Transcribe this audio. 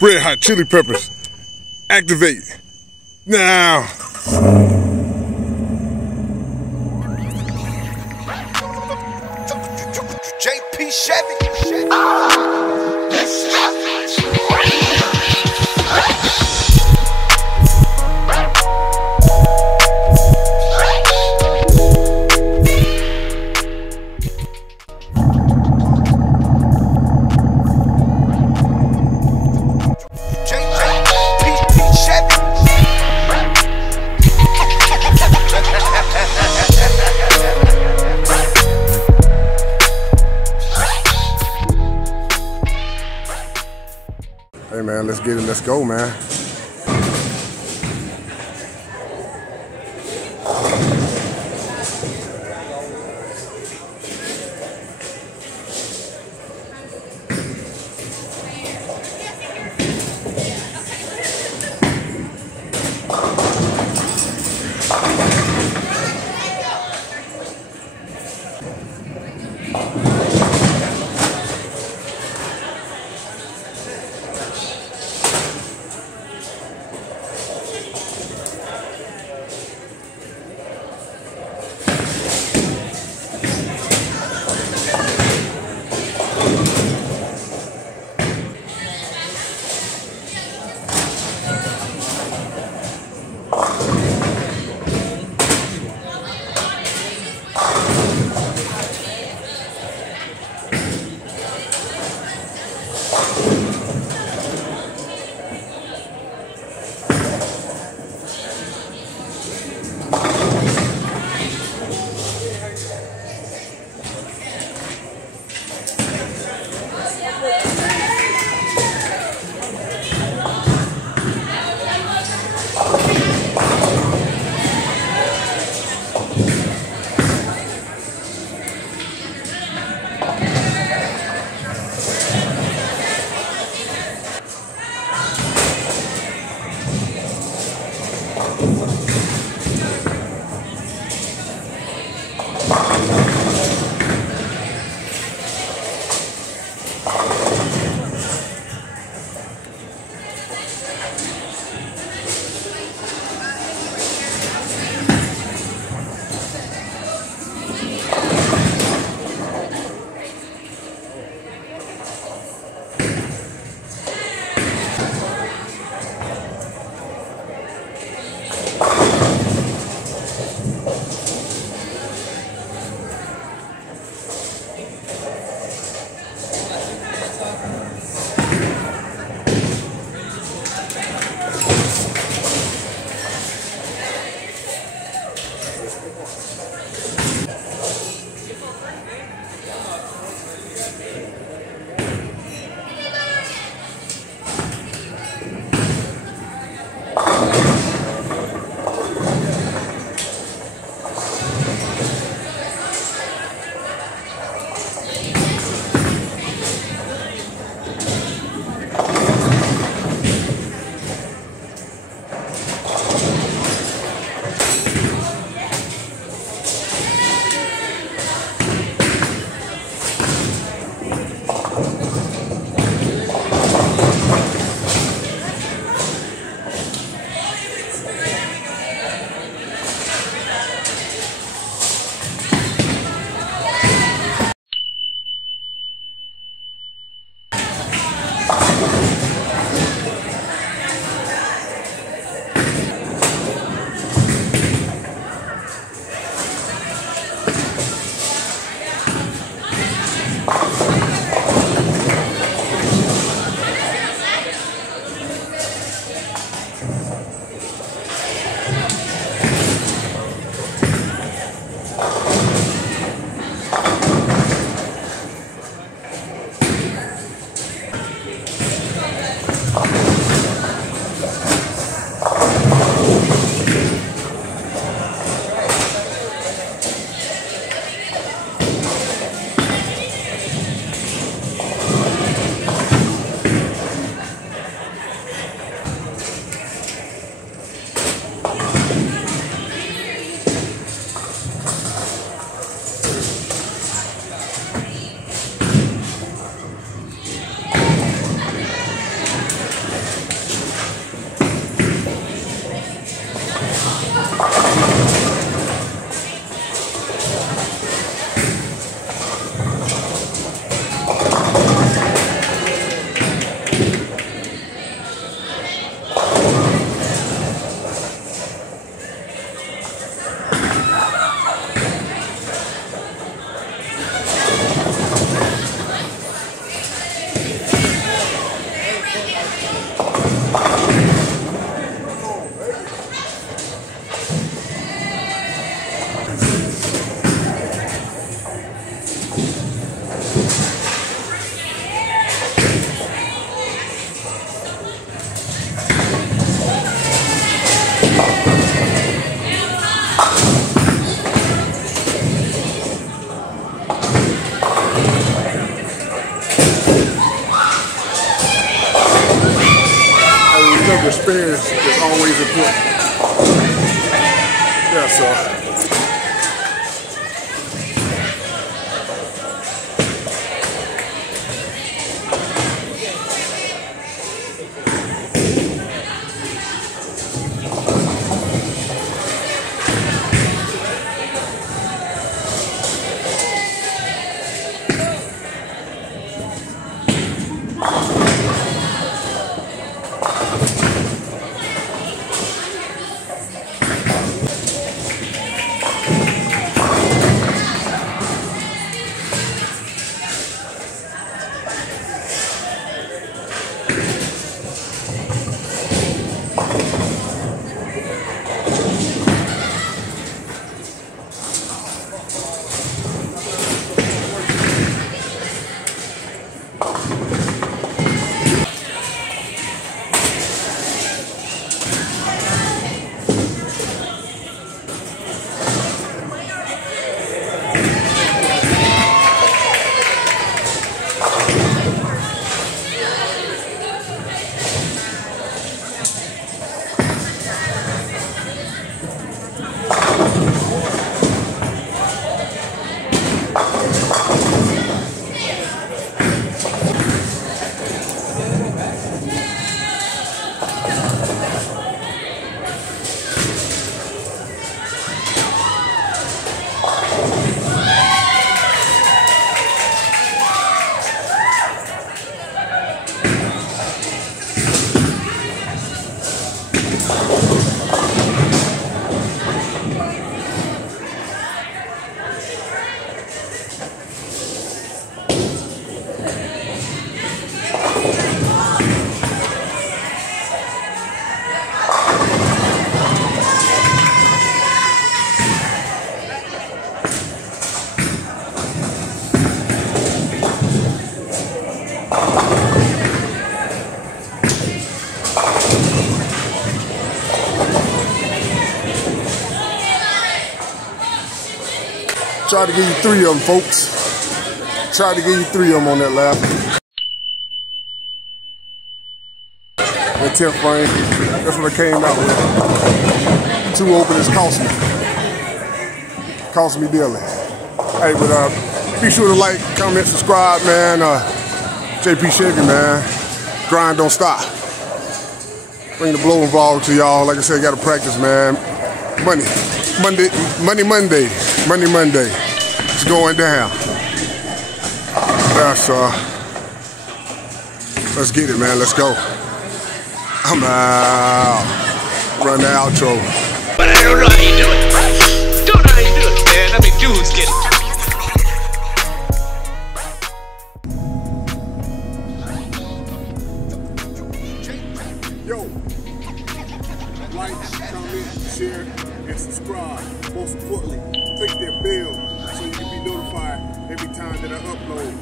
Red Hot Chili Peppers. Activate. Now. JP Chevy. Hey man, let's get it, let's go, man. Experience is always important. Yeah, so. Try to give you 3 of them, folks. Try to give you 3 of them on that lap. That 10th frame, that's what I came out with. 2 openings cost me. Cost me dearly. Hey, but be sure to like, comment, subscribe, man. JP Chevy, man. Grind don't stop. Bring the blow involved to y'all. Like I said, gotta practice, man. Monday. It's going down. That's let's get it, man. Let's go. I'm out. Run the outro. But I don't know how you do it. Don't know how you do it, man. I mean, dudes get Yo, like, comment, share, and subscribe. Most importantly, click that bell so you can be notified every time that I upload.